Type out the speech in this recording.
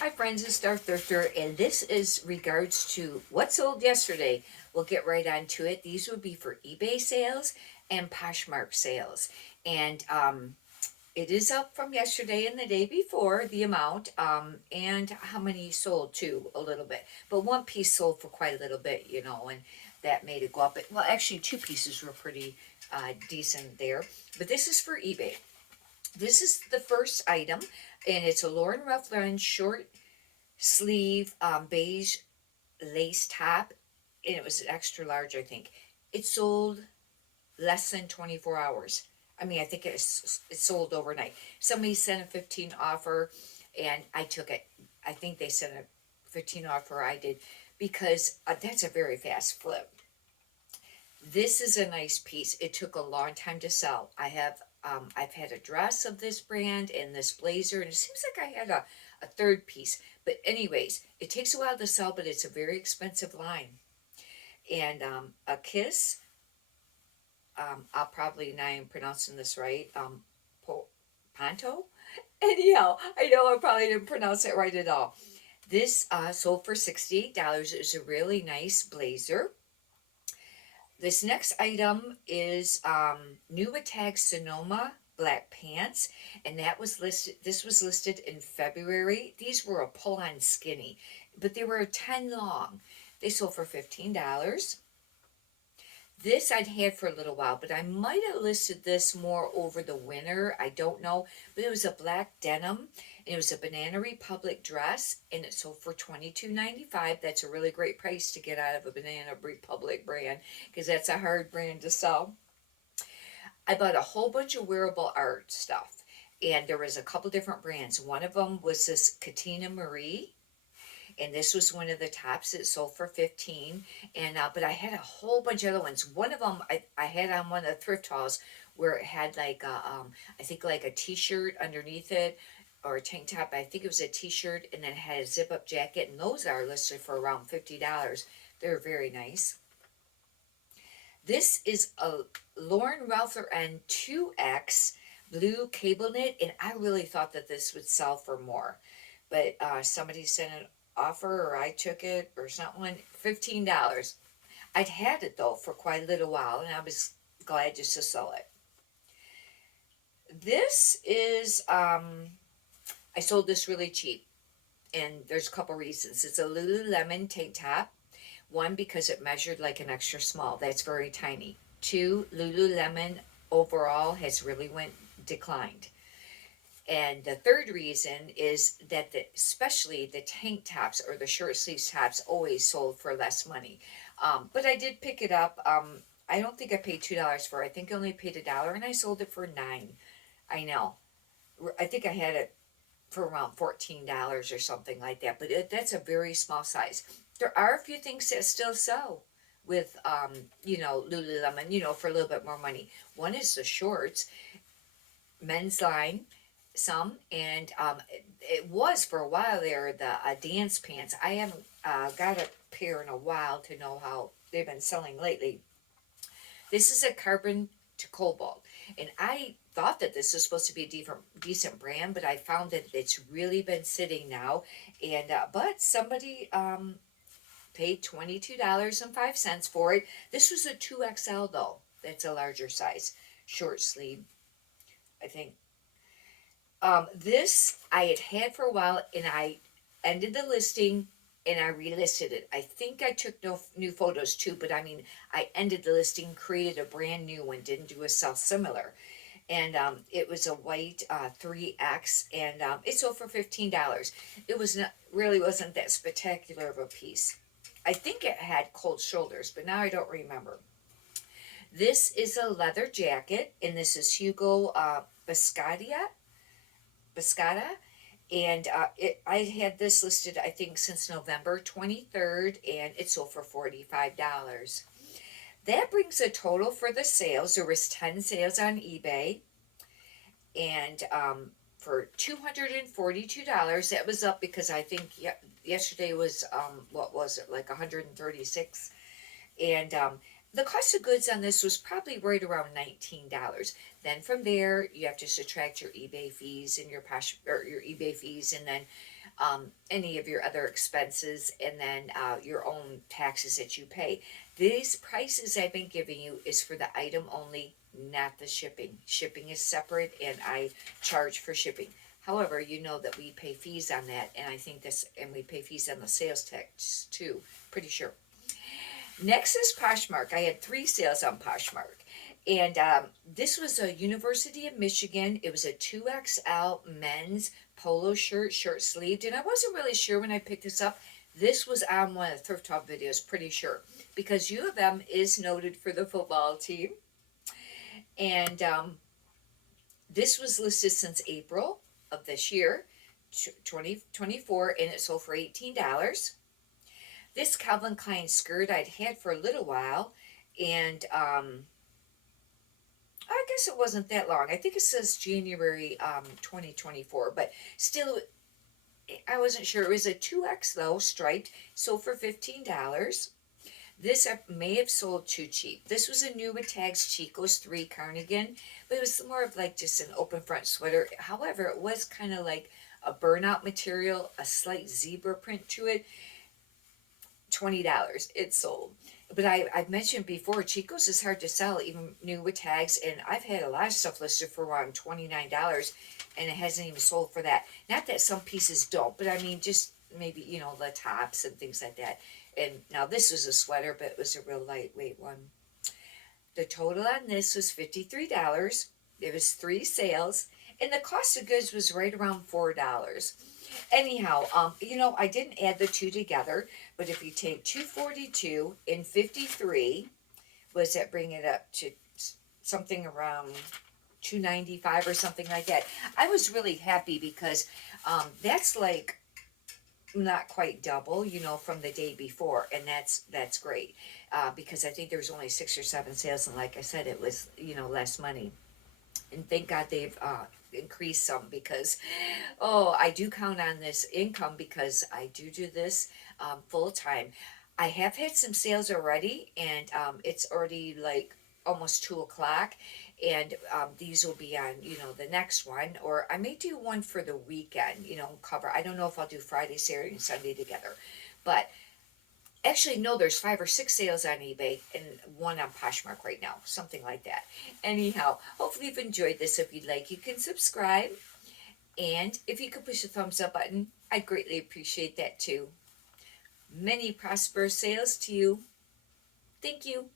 Hi friends, it's Star Thrifter, and this is regards to what sold yesterday. We'll get right on to it. These would be for eBay sales and Poshmark sales. And it is up from yesterday and the day before, the amount, and how many sold too, a little bit. But one piece sold for quite a little bit, and that made it go up. Well, actually, two pieces were pretty decent there. But this is for eBay. This is the first item, and it's a Lauren Rufflin short sleeve beige lace top, and it was extra large, I think. It sold less than 24 hours. I mean, I think it sold overnight. Somebody sent a 15 offer, and I took it. I think they sent a 15 offer, I did, because that's a very fast flip. This is a nice piece. It took a long time to sell. I've had a dress of this brand and this blazer, and it seems like I had a third piece. But anyways, it takes a while to sell, but it's a very expensive line. And a kiss, I'll probably not even pronouncing this right. Panto. Anyhow, I know I probably didn't pronounce it right at all. This sold for $68. It was a really nice blazer. This next item is new Attack Sonoma black pants, and that was listed. This was listed in February. These were a pull-on skinny, but they were a 10 long. They sold for $15. This I'd had for a little while, but I might have listed this more over the winter. I don't know. But it was a black denim, and it was a Banana Republic dress, and it sold for $22.95. That's a really great price to get out of a Banana Republic brand, because that's a hard brand to sell. I bought a whole bunch of wearable art stuff, and there was a couple different brands. One of them was this Katina Marie, and this was one of the tops that sold for 15. And but I had a whole bunch of other ones. One of them I had on one of the thrift hauls, where it had like a I think like a t-shirt underneath it, or a tank top. I think it was a t-shirt, and then it had a zip up jacket, and those are listed for around $50. They're very nice. This is a Lauren Ralph-Lauren 2X blue cable knit, and I really thought that this would sell for more, but somebody sent an offer, or I took it, or something. $15. I'd had it though for quite a little while, and I was glad just to sell it. This is I sold this really cheap, and there's a couple reasons. It's a Lululemon tank top. One, because it measured like an extra small. That's very tiny. Two, Lululemon overall has really went declined. And the third reason is that especially the tank tops or the short sleeve tops always sold for less money. But I did pick it up. I don't think I paid $2 for it. I think I only paid $1, and I sold it for $9. I know. I think I had it for around $14 or something like that. But that's a very small size. There are a few things that still sell with Lululemon, for a little bit more money. One is the shorts, men's line, some, and it was for a while there the dance pants. I haven't got a pair in a while to know how they've been selling lately. This is a carbon to cobalt, and I thought that this was supposed to be a decent brand, but I found that it's really been sitting now, and but somebody paid $22.05 for it. This was a 2XL though. That's a larger size, short sleeve, I think. This I had for a while, and I ended the listing, and I relisted it. I think I took no new photos too, but I mean, I ended the listing, created a brand new one, didn't do a self similar, and it was a white 3X, and it sold for $15. It was not really wasn't that spectacular of a piece. I think it had cold shoulders, but now I don't remember. This is a leather jacket, and this is Hugo Biscotta, and I had this listed, I think, since November 23rd, and it sold for $45. That brings a total for the sales. There was 10 sales on eBay, and for $242. That was up because I think yesterday was what was it, like 136, and the cost of goods on this was probably right around $19. Then from there, you have to subtract your eBay fees and your eBay fees, and then any of your other expenses, and then your own taxes that you pay. These prices I've been giving you is for the item only, not the shipping. Shipping is separate, and I charge for shipping. However, you know that we pay fees on that, and I think this, and we pay fees on the sales tax too, pretty sure. Next is Poshmark. I had 3 sales on Poshmark. And this was a University of Michigan. It was a 2XL men's polo shirt, short sleeved. And I wasn't really sure when I picked this up. This was on one of the Thrift Talk videos, pretty sure. Because U of M is noted for the football team. And this was listed since April of this year, 2024, and it sold for $18. This Calvin Klein skirt I'd had for a little while, and I guess it wasn't that long. I think it says January 2024, but still, I wasn't sure. It was a 2X though, striped, sold for $15. This I may have sold too cheap. This was a new with tags Chico's 3 cardigan, but it was more of like just an open front sweater. However, it was kind of like a burnout material, a slight zebra print to it. $20 it sold. But I've mentioned before, Chico's is hard to sell, even new with tags, and I've had a lot of stuff listed for around $29, and it hasn't even sold for that. Not that some pieces don't, but I mean, just maybe, the tops and things like that. And now this was a sweater, but it was a real lightweight one. The total on this was $53. There was 3 sales, and the cost of goods was right around $4. Anyhow, I didn't add the two together, but if you take 242 and 53, was that bring it up to something around 295 or something like that? I was really happy because that's like not quite double, from the day before, and that's great because I think there was only 6 or 7 sales, and like I said, it was less money, and thank God they've increased some because I do count on this income because I do this full time. I have had some sales already, and it's already like almost 2 o'clock, and these will be on the next one, or I may do one for the weekend, cover. I don't know if I'll do Friday, Saturday, and Sunday together, but actually no, there's 5 or 6 sales on eBay and one on Poshmark right now, something like that. Anyhow, hopefully you've enjoyed this. If you'd like, you can subscribe, and if you could push the thumbs up button, I'd greatly appreciate that too. Many prosperous sales to you. Thank you.